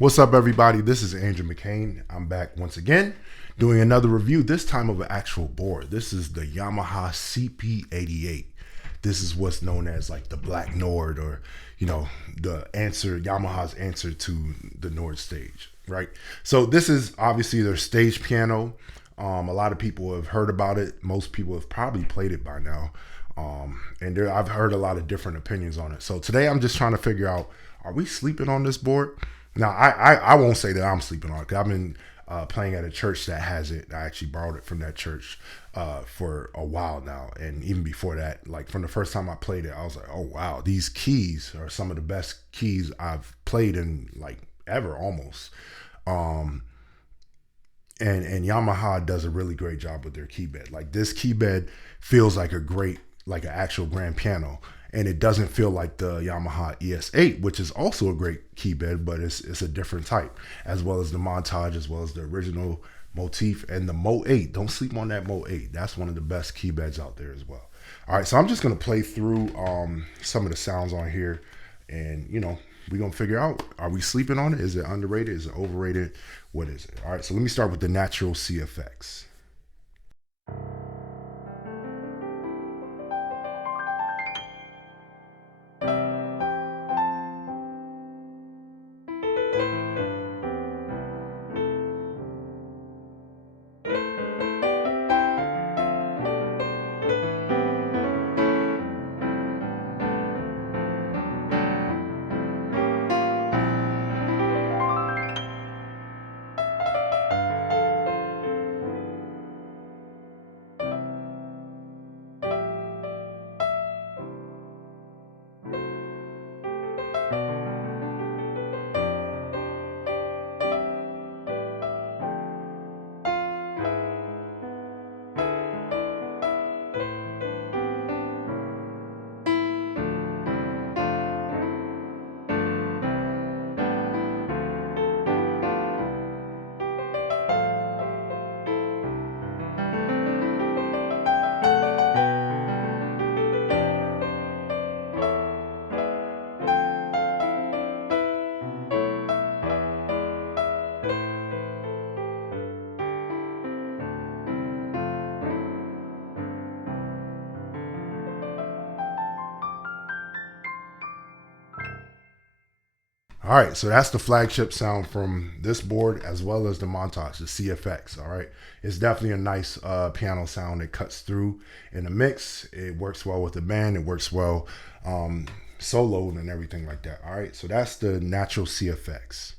What's up, everybody? This is Andrew McCain. I'm back once again doing another review, this time of an actual board. This is the Yamaha CP88. This is what's known as like the Black Nord, or the answer, Yamaha's answer to the Nord stage, right? So this is obviously their stage piano. A lot of people have heard about it. Most people have probably played it by now. I've heard a lot of different opinions on it. So today I'm just trying to figure out, are we sleeping on this board? Now, I won't say that I'm sleeping on it, because I've been playing at a church that has it. I actually borrowed it from that church for a while now. And even before that, like from the first time I played it, I was like, oh, wow, these keys are some of the best keys I've played in like ever almost. And Yamaha does a really great job with their key bed. Like this key bed feels like an actual grand piano. And it doesn't feel like the Yamaha ES8, which is also a great key bed, but it's a different type, as well as the Montage, as well as the original motif and the Mo 8. Don't sleep on that Mo 8. That's one of the best key beds out there as well. All right, so I'm just gonna play through some of the sounds on here, and we're gonna figure out, are we sleeping on it? Is it underrated? Is it overrated? What is it? All right, so let me start with the natural CFX. All right, so that's the Flagship sound from this board, as well as the Montage, the CFX. All right, it's definitely a nice piano sound. It cuts through in the mix. It works well with the band. It works well soloed and everything like that. All right, so that's the natural CFX.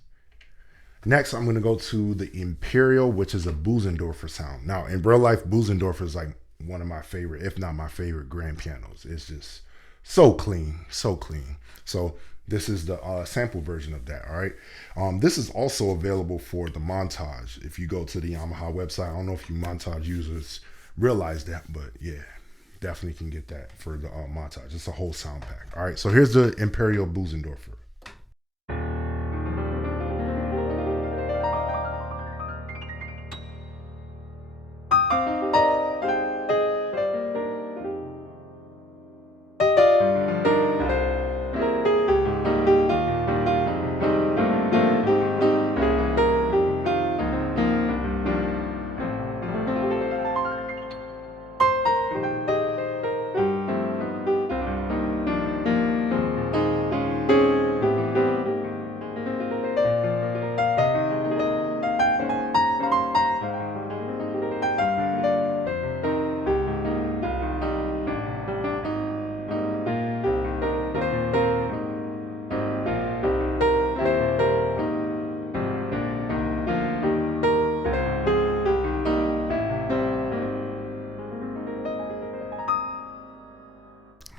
Next, I'm going to go to the Imperial, which is a Bösendorfer sound. Now, in real life, Bösendorfer is like one of my favorite, if not my favorite, grand pianos. It's just so clean, so clean. So this is the sample version of that. All right. This is also available for the Montage. If you go to the Yamaha website, I don't know if you Montage users realize that, but yeah, definitely can get that for the Montage. It's a whole sound pack. All right. So here's the Imperial Bösendorfer.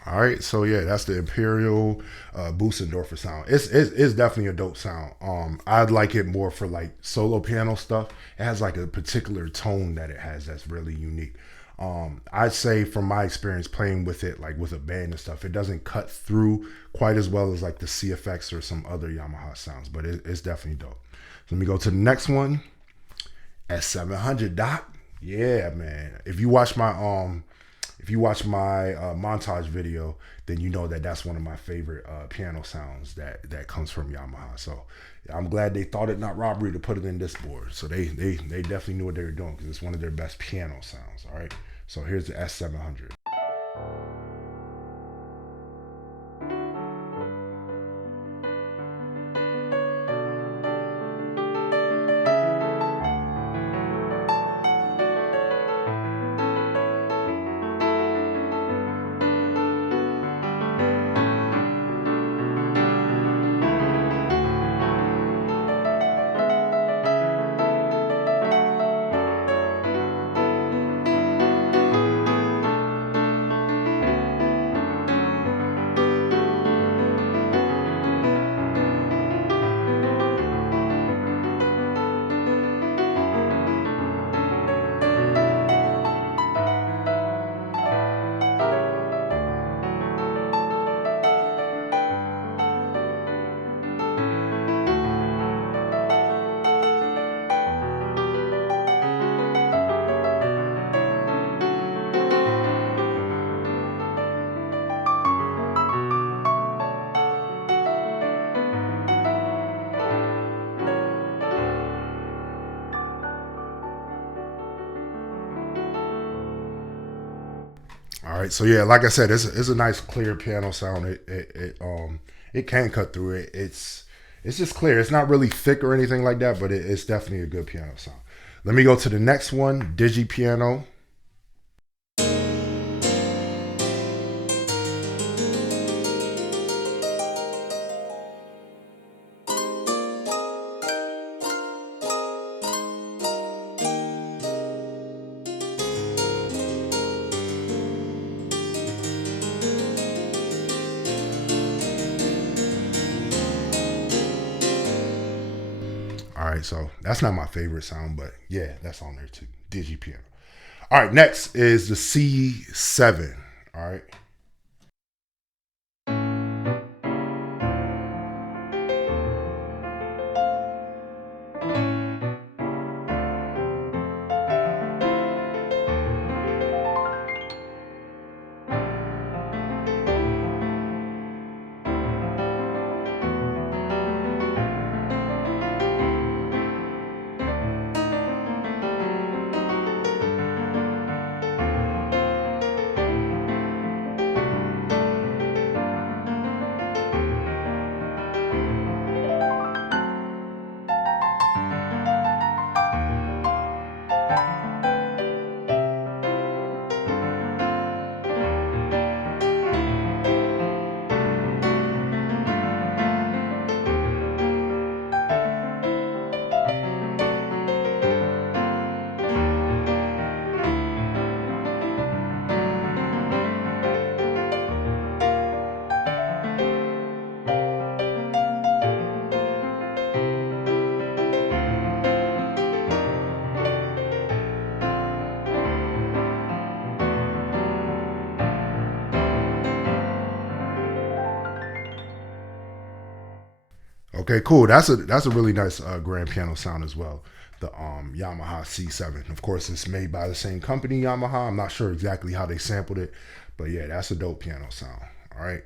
All right, so yeah, that's the Imperial Bösendorfer sound. It's definitely a dope sound. I'd like it more for like solo piano stuff. It has like a particular tone that it has that's really unique. I'd say from my experience playing with it, like with a band and stuff, it doesn't cut through quite as well as like the CFX or some other Yamaha sounds, but it's definitely dope. So let me go to the next one. S700, Doc. Yeah, man. If you watch my if you watch my montage video, then you know that that's one of my favorite piano sounds that comes from Yamaha. So I'm glad they thought it not robbery to put it in this board. So they definitely knew what they were doing, because it's one of their best piano sounds. All right. So here's the S700. All right, so yeah, like I said, it's a nice clear piano sound. It can cut through it. It's just clear. It's not really thick or anything like that, but it's definitely a good piano sound. Let me go to the next one, Digi Piano. All right, so that's not my favorite sound, but yeah, that's on there too. Digi Piano. All right, next is the C7. All right. Okay, cool. That's a really nice grand piano sound as well. The Yamaha C7. Of course, it's made by the same company, Yamaha. I'm not sure exactly how they sampled it, but yeah, that's a dope piano sound. All right.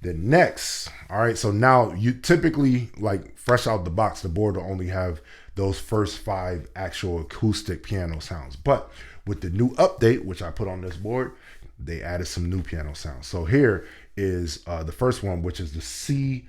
Then next, all right. So now you typically, like fresh out the box, the board will only have those first 5 actual acoustic piano sounds. But with the new update, which I put on this board, they added some new piano sounds. So here is the first one, which is the CF3.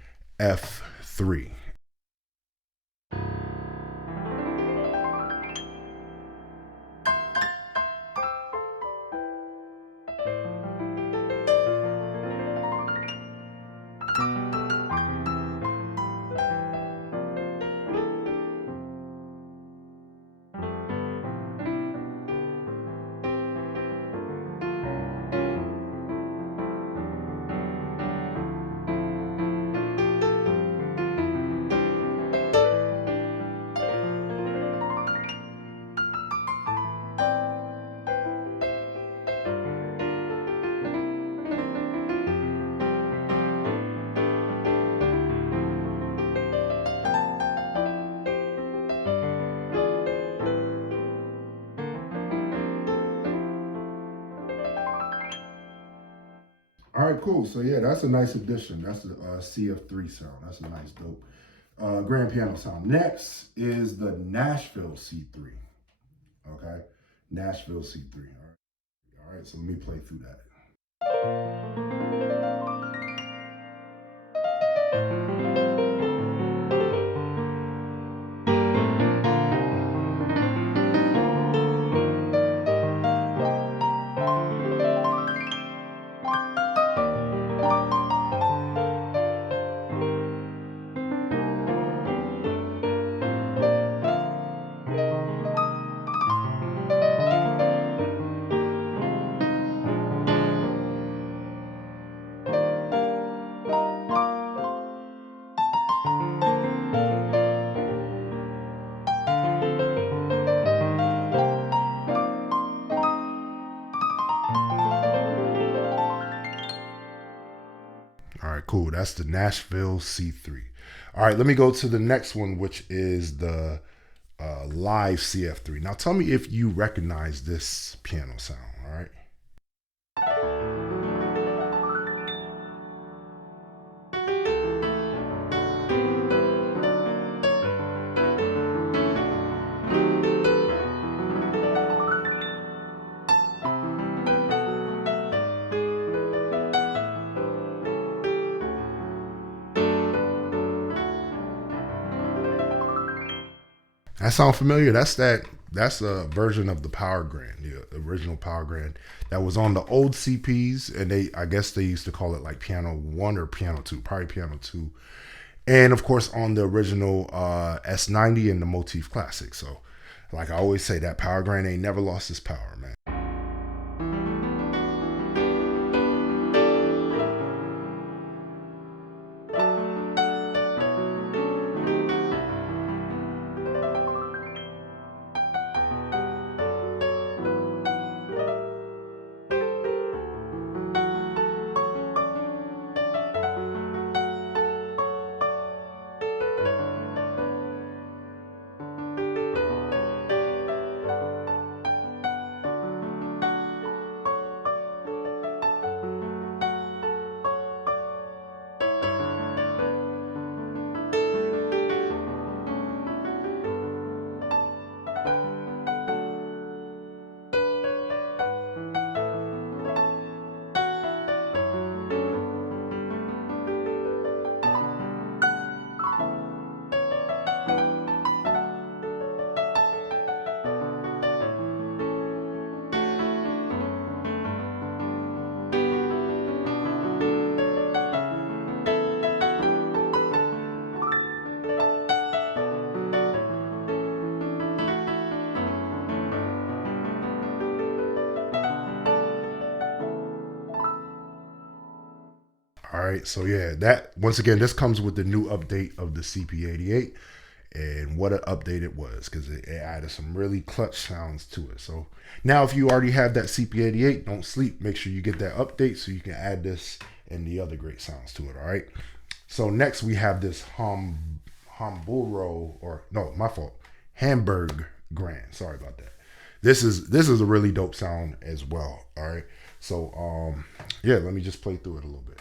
All right, cool. So yeah, that's a nice addition. That's the CF3 sound. That's a nice dope grand piano sound. Next is the Nashville C3. Okay, Nashville C3. All right. So let me play through that. All right, cool. That's the Nashville C3. All right, let me go to the next one, which is the Live CF3. Now, tell me if you recognize this piano sound. All right. That sound familiar? That's a version of the Power Grand, the original Power Grand that was on the old CPs, and I guess they used to call it like Piano One or Piano Two, probably Piano Two, and of course on the original S90 and the Motif Classic. So, like I always say, that Power Grand ain't never lost its power, man. All right, so yeah, that once again, this comes with the new update of the CP88, and what an update it was because it added some really clutch sounds to it. So now, if you already have that CP88, don't sleep. Make sure you get that update so you can add this and the other great sounds to it. All right. So next we have this Hamburo, or no, my fault, Hamburg Grand. Sorry about that. This is a really dope sound as well. All right. So yeah, let me just play through it a little bit.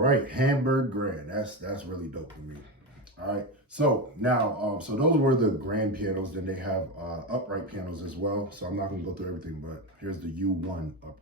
All right, Hamburg Grand. That's really dope to me. All right. So now, so those were the grand pianos. Then they have upright pianos as well. So I'm not gonna go through everything, but here's the U1 upright.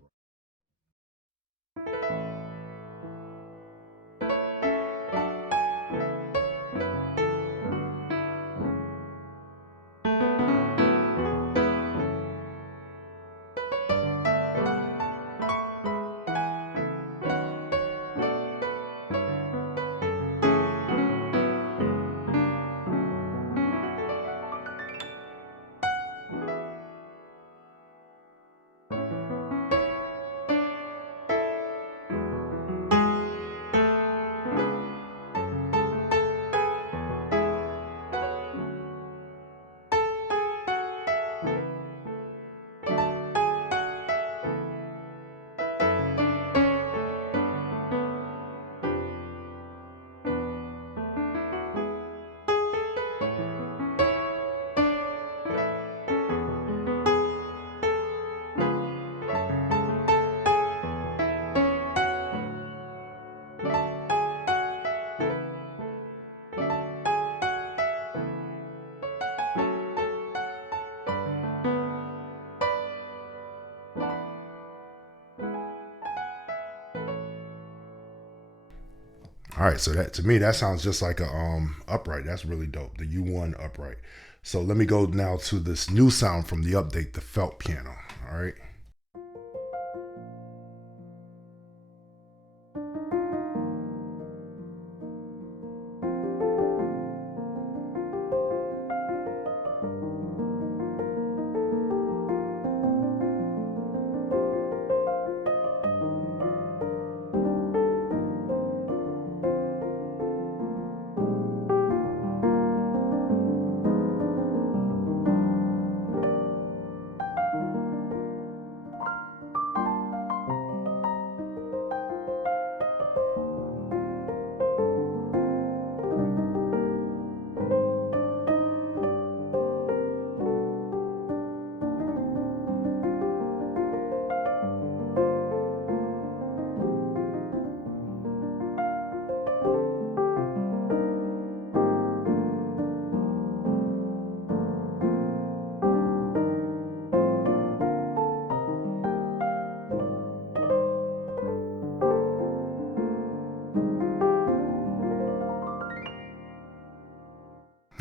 All right, so that to me that sounds just like a upright. That's really dope. The U1 upright. So let me go now to this new sound from the update, the felt piano. All right.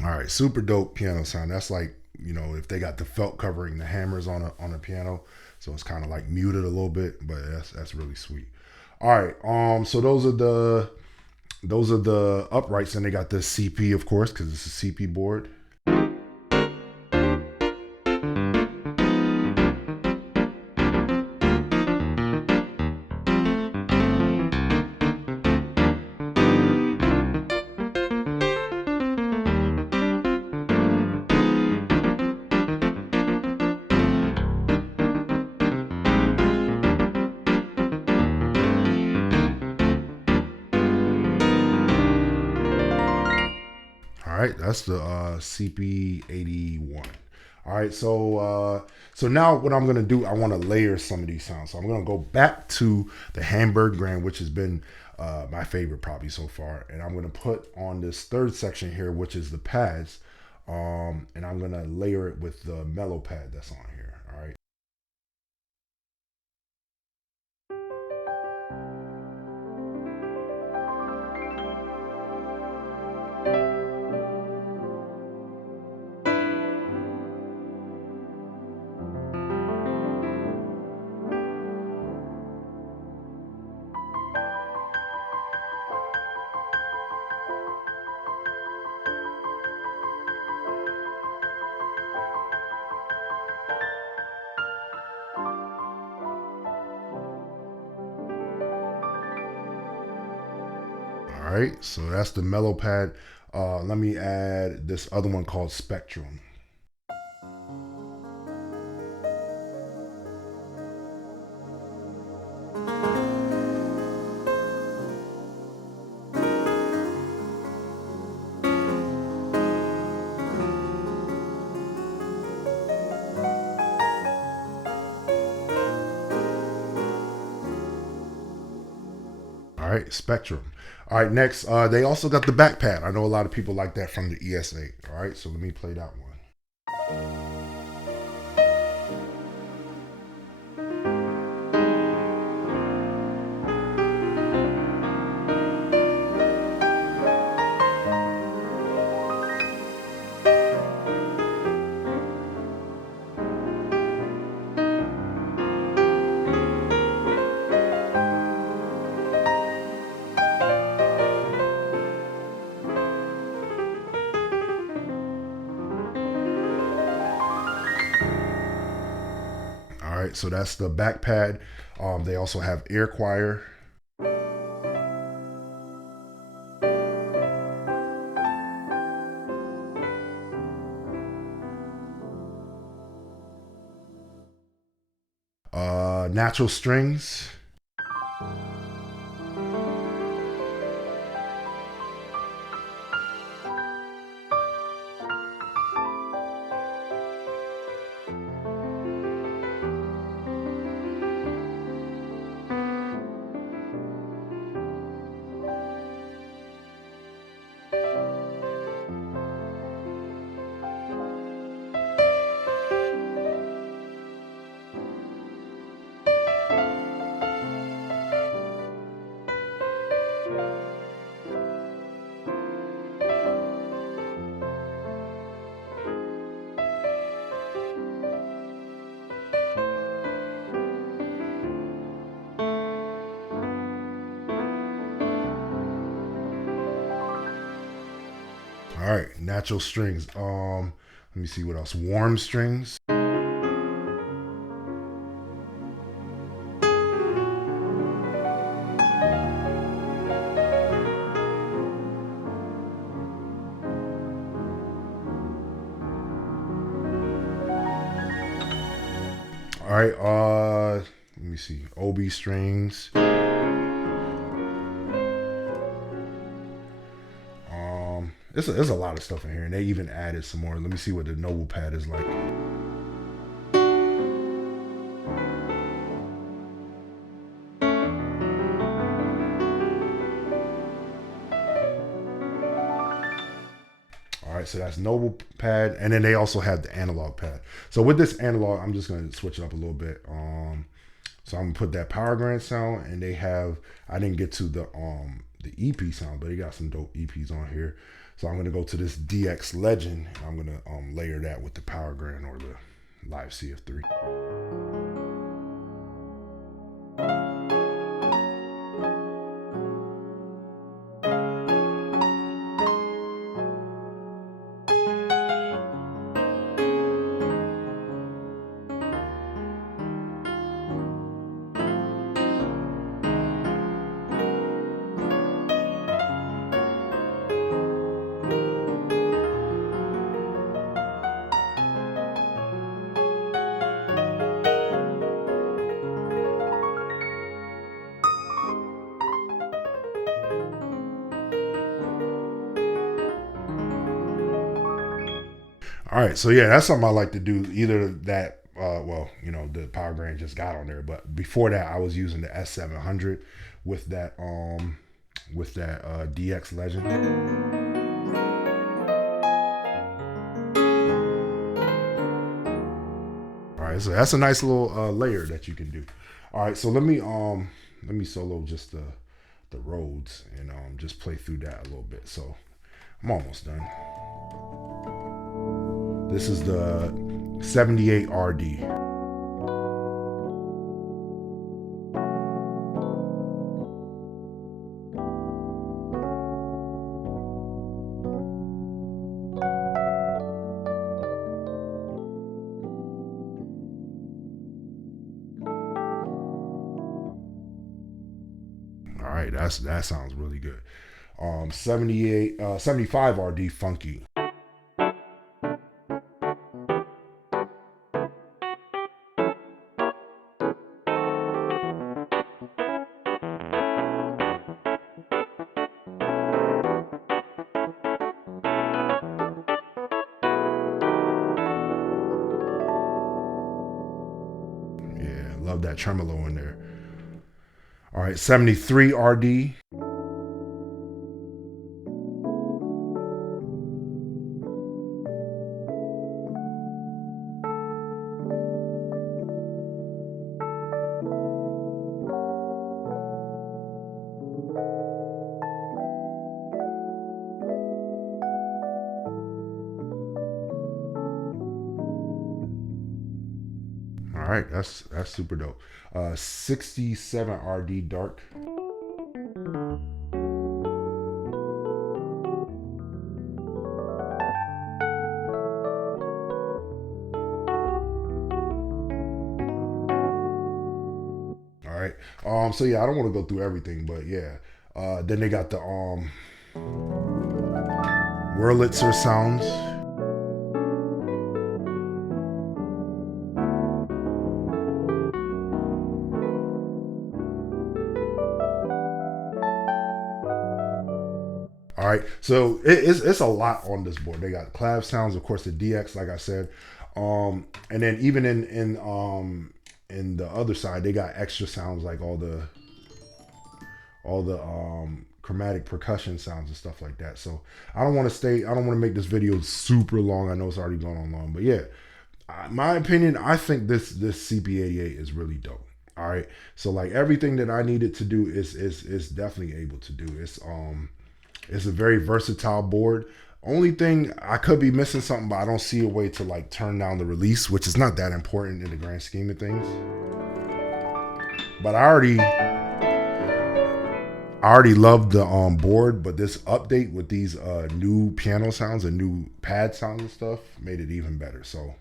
All right, super dope piano sound. That's like, if they got the felt covering the hammers on a piano, so it's kind of like muted a little bit, but that's really sweet. All right, so those are the uprights, and they got the CP, of course, because it's a CP board. All right, that's the CP81. All right, so now what I'm gonna do, I want to layer some of these sounds. So I'm gonna go back to the Hamburg Grand, which has been my favorite probably so far, and I'm gonna put on this third section here, which is the pads, and I'm gonna layer it with the mellow pad that's on here. All right. All right, so that's the mellow pad. Let me add this other one called Spectrum. All right, Spectrum. All right, next, they also got the back pad. I know a lot of people like that from the ES8. All right, so let me play that one. All right, so that's the back pad. They also have air choir. Natural strings. All right, natural strings. Let me see what else. Warm strings. All right, let me see. OB strings. There's a lot of stuff in here, and they even added some more. Let me see what the Noble pad is like. All right, so that's Noble pad, and then they also have the analog pad. So with this analog, I'm just going to switch it up a little bit. So I'm gonna put that Power Grand sound, and they have. I didn't get to the EP sound, but they got some dope EPs on here. So I'm gonna go to this DX Legend, and I'm gonna layer that with the Power Grand or the Live CF3. All right, so yeah, that's something I like to do. Either that, well, you know, the Power Grand just got on there, but before that, I was using the S700 with that DX Legend. All right, so that's a nice little layer that you can do. All right, so let me solo just the Rhodes and just play through that a little bit. So I'm almost done. This is the 78 RD. All right, that sounds really good. 75 RD Funky. Yeah, love that tremolo in there. All right, 73 RD. All right, that's super dope. 67 RD dark. All right. So yeah, I don't want to go through everything, but yeah. Then they got the Wurlitzer sounds. All right, so it's a lot on this board. They got clav sounds, of course, the DX, like I said, and then even in the other side, they got extra sounds like all the chromatic percussion sounds and stuff like that. So I don't want to make this video super long. I know it's already gone on long, but yeah, my opinion, I think this CP88 is really dope. All right, so like everything that I needed to do is definitely able to do. It's a very versatile board. Only thing, I could be missing something, but I don't see a way to like turn down the release, which is not that important in the grand scheme of things. But I already loved the board, but this update with these new piano sounds and new pad sounds and stuff made it even better. So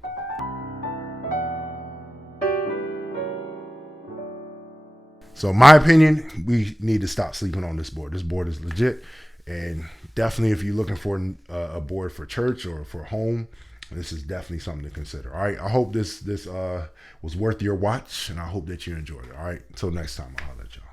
my opinion, we need to stop sleeping on this board. This board is legit, and definitely if you're looking for a board for church or for home, this is definitely something to consider. All right, I hope this was worth your watch, and I hope that you enjoyed it. All right, until next time, I'll holler at y'all.